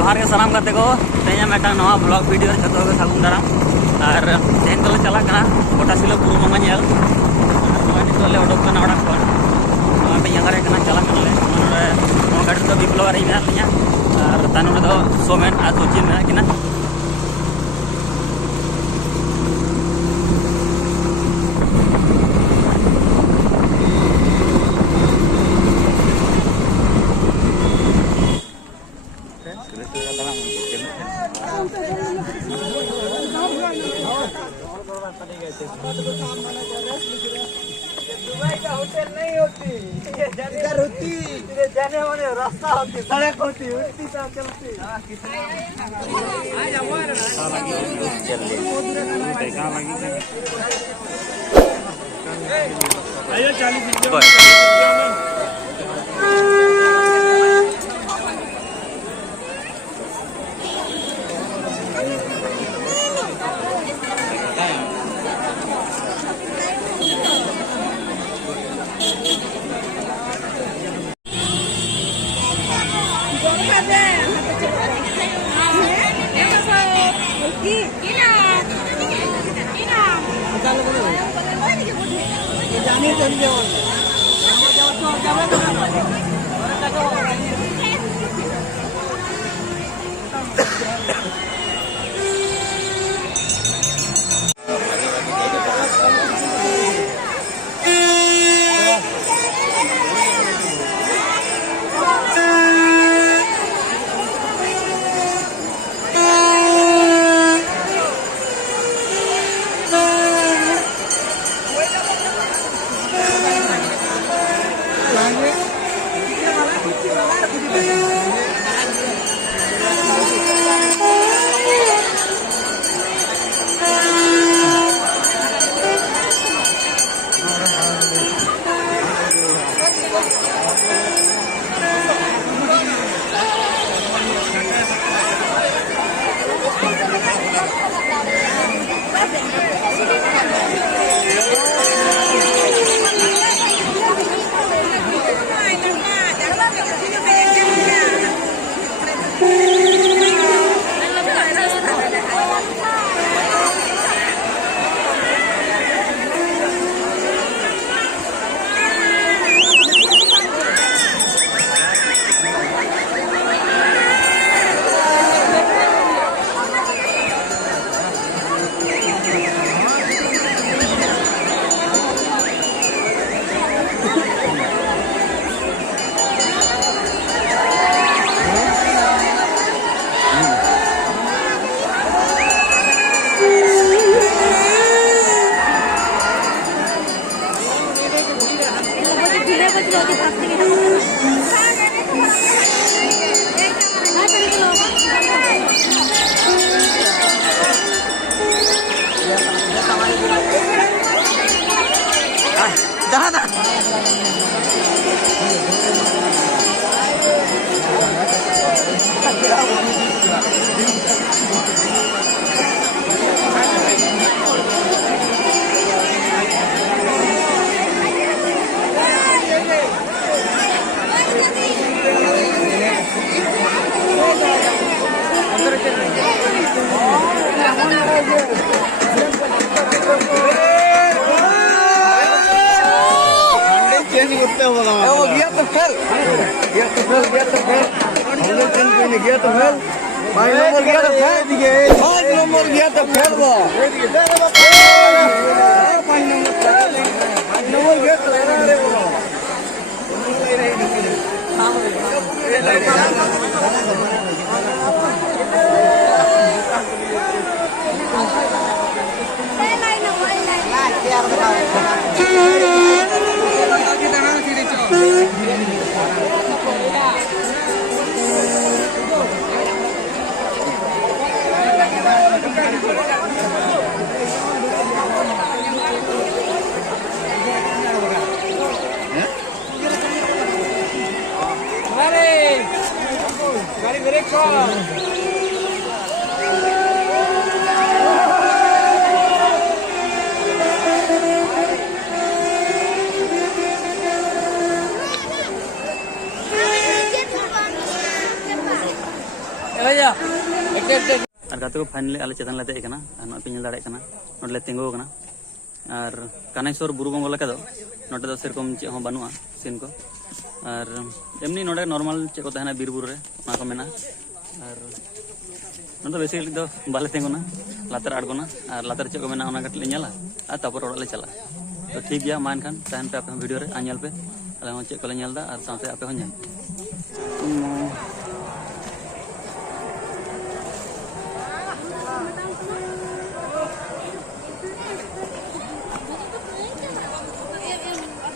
जोहार के सलाम करते को तेज मेटा नवा ब्लॉग वीडियो जो के सागुन दाराम और तेहन तो चला गोटा सिलो बुरु मामा नेल नितो ले ओडोक कना ओडा खन पे यंगारे कना चला कनले मनरे नो गाड़ी तो विप्लव रे मेना लिया और तानो दो सोमेन आ सोचिन मेना किना होटल नहीं होती, इधर होती, जाने वाले रास्ता होती, सड़क होती, उड़ती तो चलती। आयो 40 जाने चलिए गया तो फिर 5 नंबर गया तो फेर दिए 5 नंबर गया तो फेर वो 5 नंबर गया तो अरे वो और गाते को फाइनली आले चेतन ले देख पे नल दाड़े नोडले तिंगो और कानेश्वर बुरु बंगो लेका नोटे दो सेरकम चे हों बानुआ सीन को और एमनी नोडे नॉर्मल चे को तहना बीर बुरु रे ना को मेना और नोडे बेसिकली दो बाले तिंगोना लातर आड़गोना और लातर चे को मेना ओना कटले नेला और तापर ओड़ा ले चला तो ठीक गया मान खान तहन पे आप वीडियो रे आनेल पे अले चे को ले नेलदा और साथे आपे हो नेल